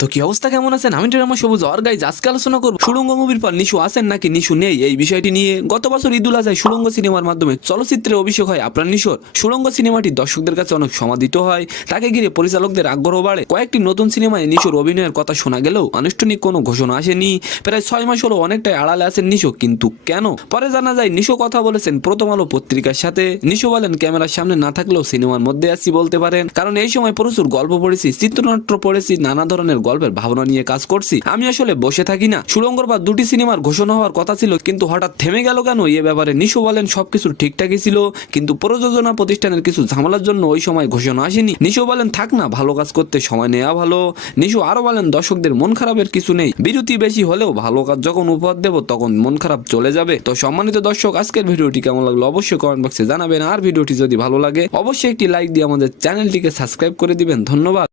তো কি অবস্থা, কেমন আছেন? আমি আমার সবুজ আর গাইজ আজকে আলোচনা করব সুড়ঙ্গ মুভির পর নিশু আছেন নাকি নিশু নেই এই বিষয়টি নিয়ে। গত বছর ঈদুল আজহায় সুড়ঙ্গ সিনেমার মাধ্যমে চলচ্চিত্রে অভিষেক হয় আপনার নিশোর। সুড়ঙ্গ সিনেমাটি দর্শকদের কাছে অনেক সমাদিত হয়, তাকে ঘিরে পরিচালকদের আগ্রহ বাড়ে। কয়েকটি নতুন সিনেমায় নিশোর অভিনয়ের কথা শোনা গেলেও আনুষ্ঠানিক কোনো ঘোষণা আসেনি। প্রায় 6 মাস হলো অনেকটাই আড়ালে আছেন নিশো, কিন্তু কেন? পরে জানা যায় নিশো কথা বলেছেন প্রথম আলো পত্রিকার সাথে। নিশো বলেন, ক্যামেরার সামনে না থাকলেও সিনেমার মধ্যে আছি বলতে পারেন, কারণ এই সময় প্রচুর গল্প পড়েছি, চিত্রনাট্য পড়েছি, নানা ধরনের গল্পের ভাবনা নিয়ে কাজ করছি। আমি আসলে বসে থাকি না। সুড়ঙ্গর বা 2টি সিনেমার ঘোষণা হওয়ার কথা ছিল, কিন্তু হঠাৎ থেমে গেল কেন এ ব্যাপারে নিশো বলেন, সবকিছু ঠিকঠাকই ছিল, কিন্তু প্রযোজনা প্রতিষ্ঠানের কিছু ঝামেলার জন্য ওই সময় ঘোষণা আসেনি। নিশো বলেন, থাক না, ভালো কাজ করতে সময় নেওয়া ভালো। নিশো আরো বলেন, দর্শকদের মন খারাপের কিছু নেই, বিরতি বেশি হলেও ভালো কাজ যখন উপহার দেব তখন মন খারাপ চলে যাবে। তো সম্মানিত দর্শক, আজকের ভিডিওটি কেমন লাগলো অবশ্যই কমেন্ট বক্সে জানাবেন। আর ভিডিওটি যদি ভালো লাগে অবশ্যই একটি লাইক দিয়ে আমাদের চ্যানেলটিকে সাবস্ক্রাইব করে দিবেন। ধন্যবাদ।